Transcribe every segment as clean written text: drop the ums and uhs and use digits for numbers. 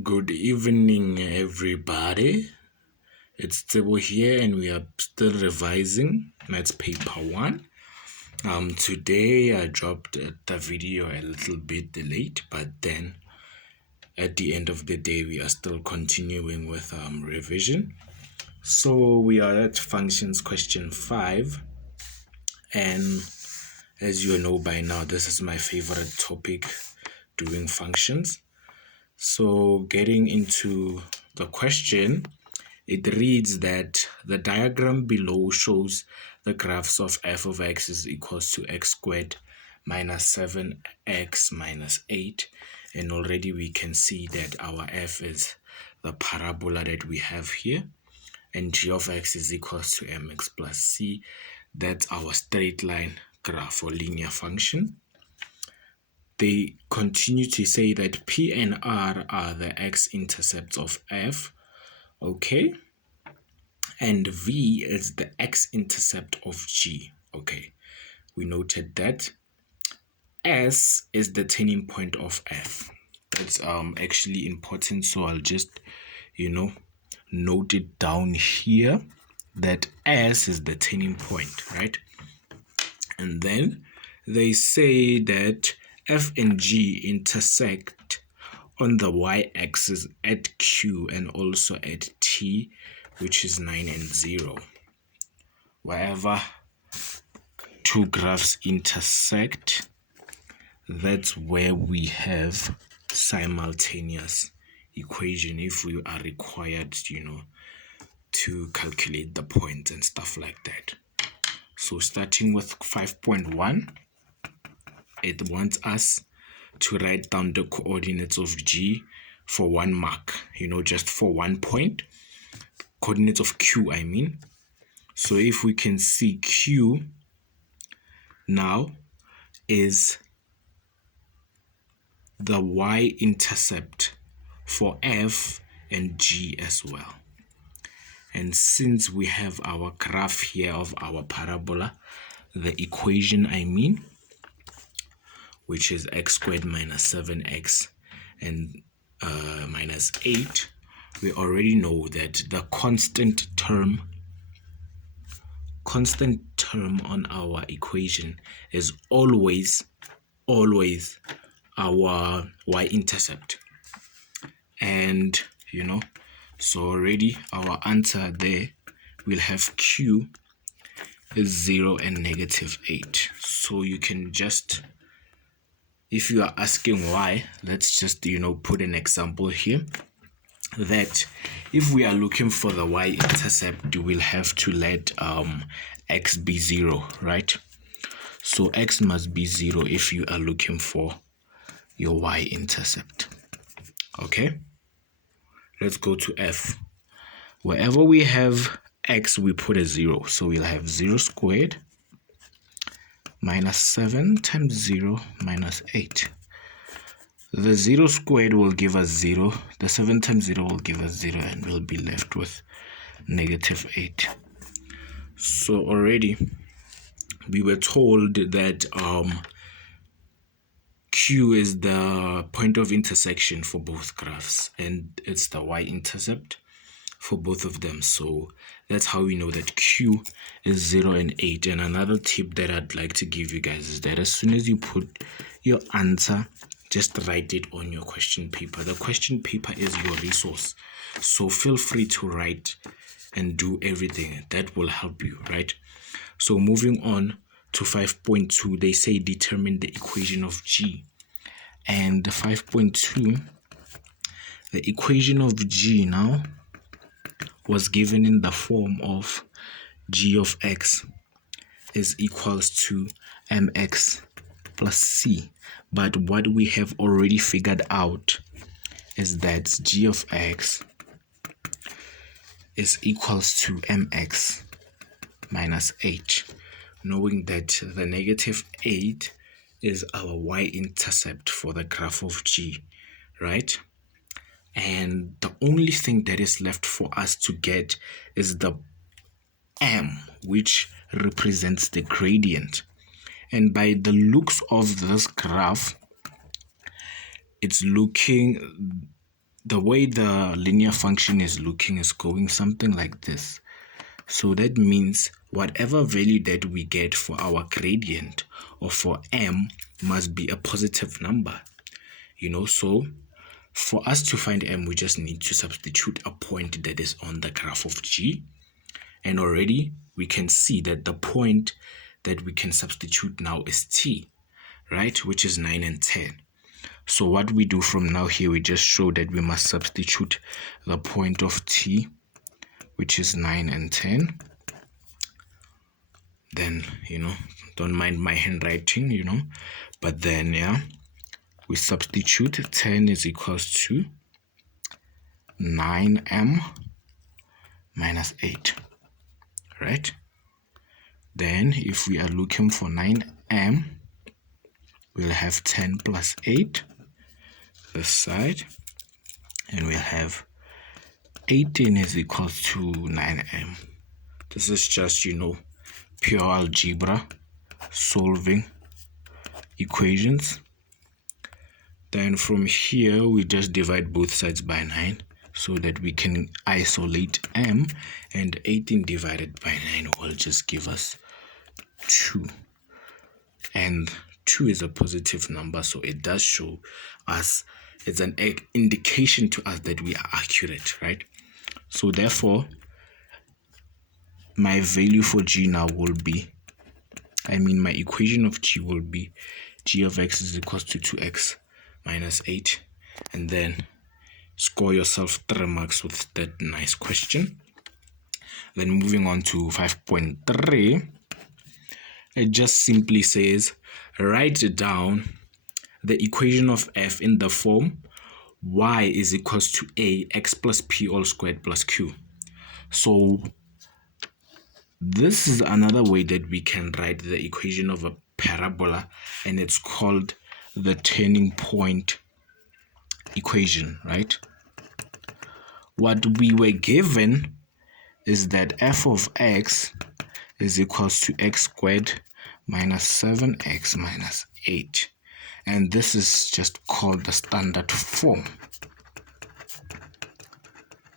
Good evening, everybody. It's Tsebo here, and we are still revising Maths Paper 1. Today I dropped the video a little bit late, but then at the end of the day, we are still continuing with revision. So we are at functions question 5, and as you know by now, this is my favorite topic, doing functions. So getting into the question, it reads that the diagram below shows the graphs of f of x is equals to x squared minus 7x minus 8. And already we can see that our f is the parabola that we have here. And g of x is equals to mx plus c. That's our straight line graph or linear function. They continue to say that P and R are the x-intercepts of f, okay? And V is the x-intercept of G, okay? We noted that. S is the turning point of f. That's actually important, so I'll just, note it down here that S is the turning point, right? And then they say that F and G intersect on the y-axis at Q and also at T, which is 9 and 0. Wherever two graphs intersect, that's where we have simultaneous equation if we are required, to calculate the points and stuff like that. So starting with 5.1, it wants us to write down the coordinates of G for 1 mark, just for 1 point. Coordinates of Q, I mean. So if we can see Q now is the y-intercept for F and G as well. And since we have our graph here of our parabola, the equation which is x squared minus 7x and minus 8, we already know that the constant term on our equation is always our y-intercept. And so already our answer there will have Q is 0 and negative 8. So you can just, if you are asking why, let's just put an example here that if we are looking for the y-intercept, you will have to let x be 0, right? So x must be 0 if you are looking for your y-intercept. Okay, let's go to F. Wherever we have x, we put a 0. So we'll have 0 squared minus 7 times 0 minus 8. The 0 squared will give us 0. The 7 times 0 will give us 0, and we'll be left with negative 8. So already we were told that Q is the point of intersection for both graphs, and it's the y-intercept for both of them. So that's how we know that Q is 0 and 8. And another tip that I'd like to give you guys is that as soon as you put your answer, just write it on your question paper. The question paper is your resource, so feel free to write and do everything. That will help you, right? So moving on to 5.2, they say determine the equation of G. And 5.2, the equation of G now was given in the form of G of x is equals to mx plus c. But what we have already figured out is that G of x is equals to mx minus 8, knowing that the negative 8 is our y-intercept for the graph of G, right? And the only thing that is left for us to get is the m, which represents the gradient. And by the looks of this graph, it's looking the way the linear function is looking is going something like this. So that means whatever value that we get for our gradient or for m must be a positive number. So for us to find m, we just need to substitute a point that is on the graph of G. And already we can see that the point that we can substitute now is t, right? Which is 9 and 10. So what we do from now here, we just show that we must substitute the point of t, which is 9 and 10. Then, don't mind my handwriting, but then, we substitute 10 is equals to 9m minus 8, right? Then, if we are looking for 9m, we'll have 10 plus 8 this side, and we'll have 18 is equals to 9m. This is just, pure algebra solving equations. Then from here, we just divide both sides by 9 so that we can isolate m, and 18 divided by 9 will just give us 2. And 2 is a positive number, so it does show us, it's an indication to us that we are accurate, right? So therefore, my value for G now will be, my equation of G will be G of x is equals to 2x minus 8. And then score yourself 3 marks with that nice question. Then moving on to 5.3, it just simply says, write down the equation of f in the form y is equals to a x plus p all squared plus q. So this is another way that we can write the equation of a parabola, and it's called the turning point equation, right? What we were given is that f of x is equals to x squared minus 7x minus 8. And this is just called the standard form.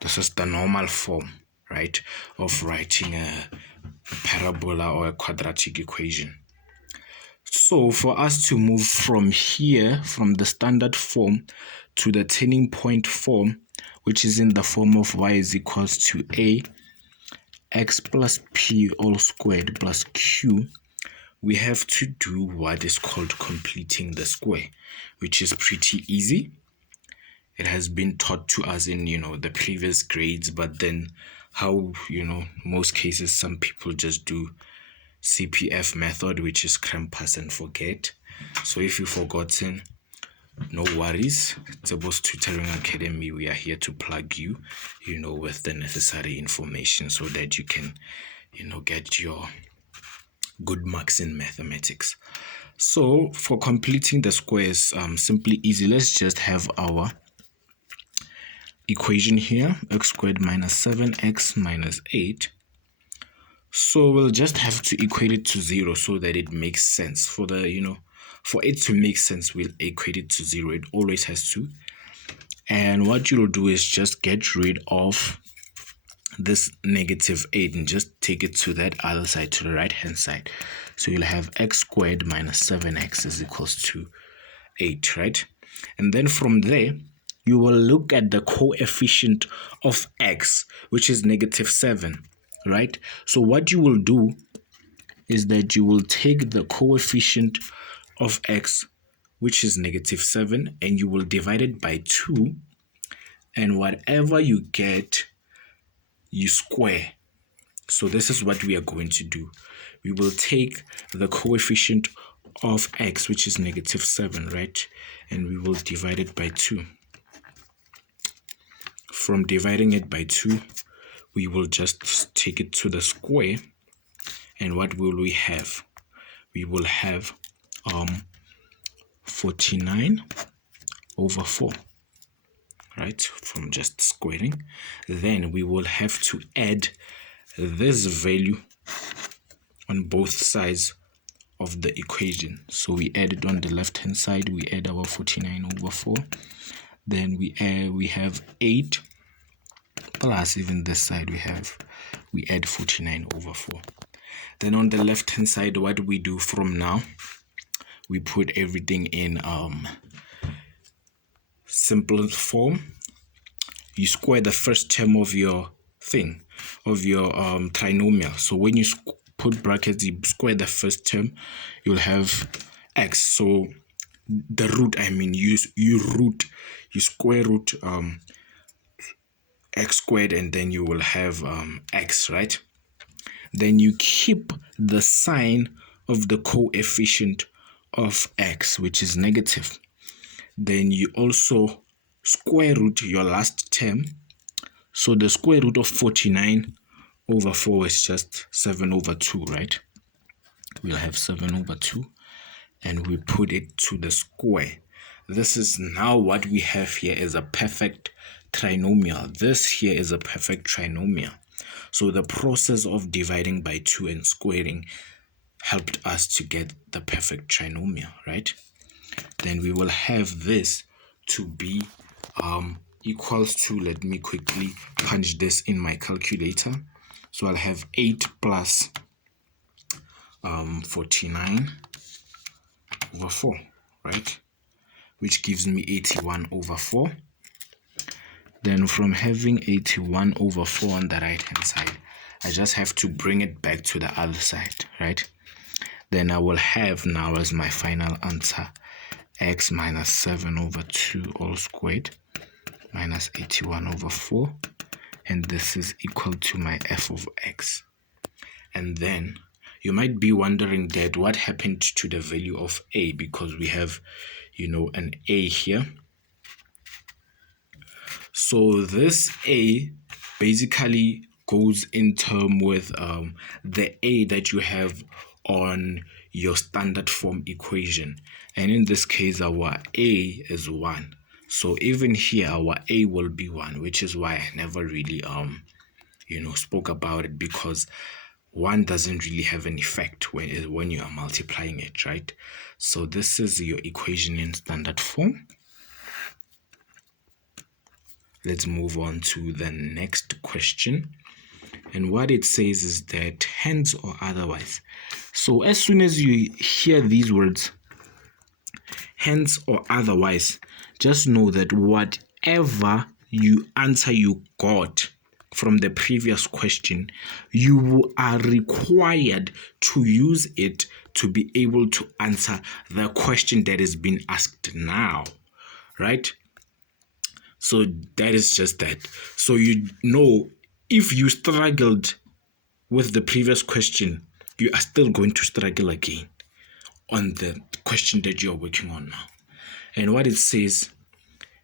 This is the normal form, right, of writing a parabola or a quadratic equation. So for us to move from here, from the standard form to the turning point form, which is in the form of y is equals to a x plus p all squared plus q, we have to do what is called completing the square, which is pretty easy. It has been taught to us in, the previous grades, but then how, most cases, some people just do CPF method, which is cram, pass, and forget. So if you've forgotten, no worries. Tsebo's Tutoring Academy, we are here to plug you, with the necessary information so that you can, get your good marks in mathematics. So for completing the squares, simply easy. Let's just have our equation here, x squared minus 7x minus 8. So we'll just have to equate it to 0 so that it makes sense. For it to make sense, we'll equate it to 0. It always has to. And what you'll do is just get rid of this negative 8 and just take it to that other side, to the right hand side. So you'll have x squared minus 7x is equals to 8, right? And then from there, you will look at the coefficient of x, which is negative 7, right? So what you will do is that you will take the coefficient of x, which is negative 7, and you will divide it by 2, and whatever you get, you square. So this is what we are going to do. We will take the coefficient of x, which is negative 7, right? And we will divide it by 2. From dividing it by 2, we will just take it to the square. And what will we have? We will have 49 over 4, right? From just squaring. Then we will have to add this value on both sides of the equation. So we add it on the left hand side, we add our 49 over 4. Then we have 8 plus, even this side we add 49 over 4. Then on the left hand side, what we do from now, we put everything in simplest form. You square the first term of your trinomial. So when you put brackets, you square the first term, you'll have x. So the root, you square root x squared, and then you will have x, right? Then you keep the sign of the coefficient of x, which is negative. Then you also square root your last term. So the square root of 49 over 4 is just 7 over 2, right? We'll have 7 over 2, and we put it to the square. This is now what we have here is a perfect trinomial. This here is a perfect trinomial. So the process of dividing by 2 and squaring helped us to get the perfect trinomial, right? Then we will have this to be equals to, let me quickly punch this in my calculator. So I'll have 8 plus 49 over 4, right? Which gives me 81 over 4. Then from having 81 over 4 on the right hand side, I just have to bring it back to the other side, right? Then I will have now as my final answer x minus 7 over 2 all squared minus 81 over 4, and this is equal to my f of x. And then you might be wondering that what happened to the value of a, because we have an a here. So this a basically goes in term with the a that you have on your standard form equation, and in this case our a is 1. So even here our a will be 1, which is why I never really spoke about it, because 1 doesn't really have an effect when you are multiplying it, right? So this is your equation in standard form. Let's move on to the next question. And what it says is that hence or otherwise. So as soon as you hear these words, hence or otherwise, just know that whatever answer you got from the previous question, you are required to use it to be able to answer the question that is being asked now, right? So that is just that. So if you struggled with the previous question, you are still going to struggle again on the question that you're working on now. And what it says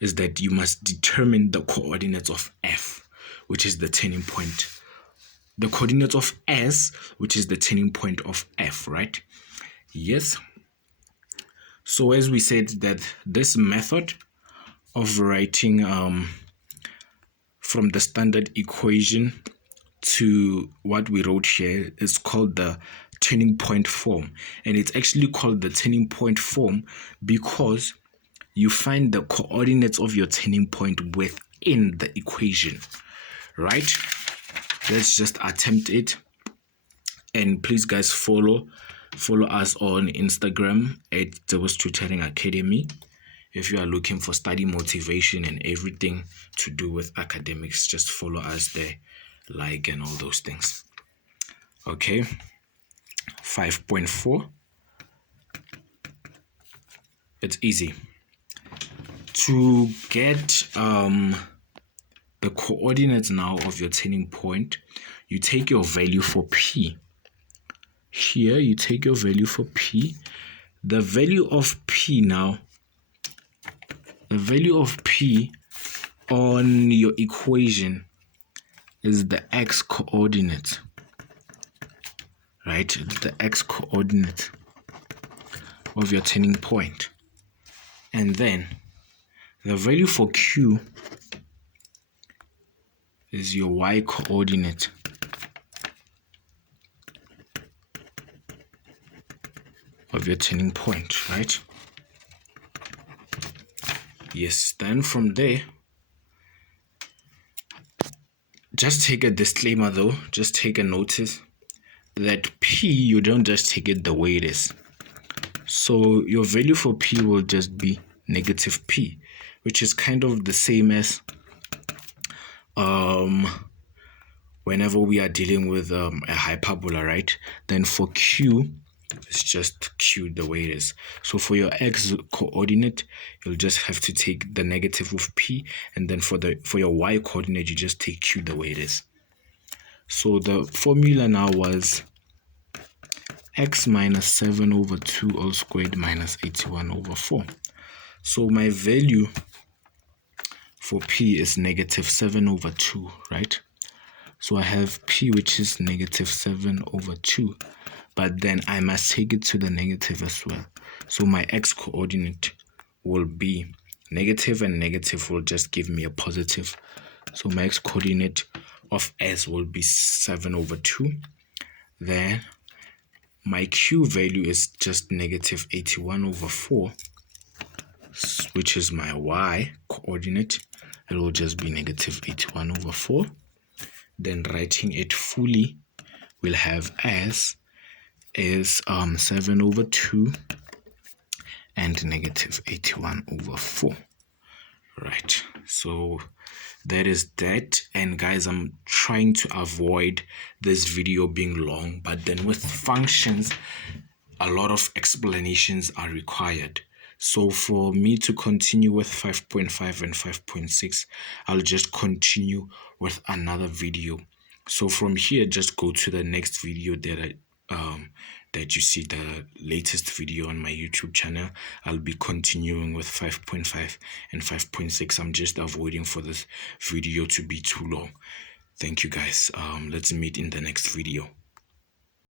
is that you must determine the coordinates of f, which is the turning point. The coordinates of s, which is the turning point of f, right? Yes. So as we said, that this method of writing from the standard equation to what we wrote here is called the turning point form. And it's actually called the turning point form because you find the coordinates of your turning point within the equation, right? Let's just attempt it. And please guys follow us on Instagram at Tsebo's Tutoring Academy if you are looking for study motivation and everything to do with academics. Just follow us there, like, and all those things. Okay, 5.4. It's easy to get the coordinates now of your turning point. You take your value for p. Here you take your value for p. The value of p now, the value of p on your equation is the x coordinate, right? It's the x coordinate of your turning point. And then the value for q is your y coordinate of your turning point, right? Yes, then from there, just take a disclaimer though, just take a notice that P, you don't just take it the way it is. So your value for P will just be negative P, which is kind of the same as whenever we are dealing with a hyperbola, right? Then for Q, it's just Q the way it is. So for your X coordinate, you'll just have to take the negative of P, and then for your Y coordinate, you just take Q the way it is. So the formula now was X minus 7 over 2 all squared minus 81 over 4. So my value for P is negative 7 over 2, right? So I have P, which is negative 7 over 2. But then I must take it to the negative as well. So my X coordinate will be negative, and negative will just give me a positive. So my X coordinate of S will be 7 over 2. Then my Q value is just negative 81 over 4, which is my Y coordinate. It will just be negative 81 over 4. Then writing it fully, we'll have S is 7 over 2 and negative 81 over 4. Right, so that is that. And guys, I'm trying to avoid this video being long, but then with functions, a lot of explanations are required. So for me to continue with 5.5 and 5.6, I'll just continue with another video. So from here, just go to the next video that you see, the latest video on my YouTube channel. I'll be continuing with 5.5 and 5.6. I'm just avoiding for this video to be too long. Thank you guys. Let's meet in the next video.